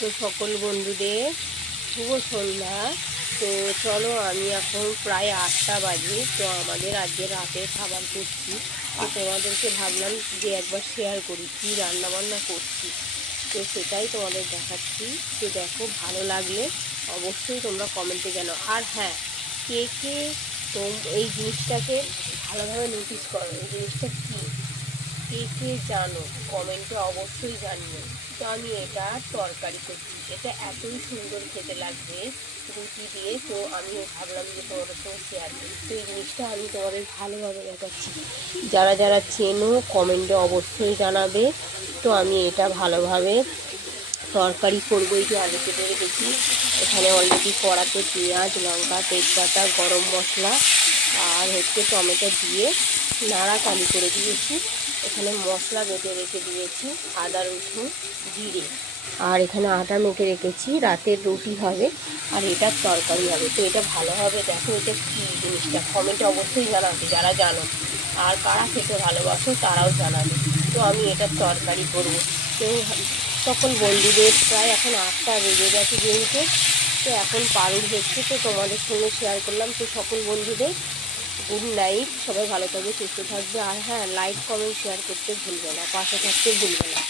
তো সকল বন্ধুদের শুভ সন্ধ্যা। তো চলো, আমি এখন প্রায় 8টা বাজে। তো আমাদের আজকে রাতের খাবার করছি। তো তোমাদেরকে ভাবলাম যে একবার শেয়ার করি কী রান্নাবান্না করছি। তো সেটাই তোমাদের দেখাচ্ছি। তো দেখো, ভালো লাগলে অবশ্যই তোমরা কমেন্টে জানো। আর হ্যাঁ, কে কে এই জিনিসটাকে ভালোভাবে নোটিস করো, এই জিনিসটা কী, কে কে জানো কমেন্টে অবশ্যই জানিও। তো আমি এটা তরকারি করছি, এটা এতই সুন্দর খেতে লাগবে রুটি দিয়ে। তো আমি ভাবলাম যে তোমাদের সঙ্গে শেয়ার করি। তো এই জিনিসটা আমি তোমাদের ভালোভাবে দেখাচ্ছি, যারা যারা চেনো কমেন্টে অবশ্যই জানাবে। তো আমি এটা ভালোভাবে তরকারি করবো। এই যে আলু কেটে রেখেছি, এখানে অলরেডি কড়াতে পেঁয়াজ, লঙ্কা, তেজপাতা, গরম মশলা আর টমেটো দিয়ে নাড়াচাড়ি করে দিয়েছি। এখানে মশলা বেটে রেখে দিয়েছি, আদা রসুন জিরে। আর এখানে আটা মেখে রেখেছি, রাতের রুটি হবে আর এটার তরকারি হবে। তো এটা ভালোভাবে দেখো, এটা কী জিনিসটা কমেন্টে অবশ্যই জানাবে যারা জানো, আর কারা খেতে ভালোবাসো তারাও জানাবে। তো আমি এটার তরকারি করবো। তো সকল বন্ধুদের প্রায় এখন 8টা বেজে গেছে যেহেতু, তো এখন পারুল হচ্ছে, তো তোমাদের সঙ্গে শেয়ার করলাম। তো সকল বন্ধুদের গুড নাইট, সবাই ভালো থাকবে, সুস্থ থাকবে। আর হ্যাঁ, লাইক কমেন্ট শেয়ার করতে ভুলবে না, পাশে থাকতে ভুলবে না।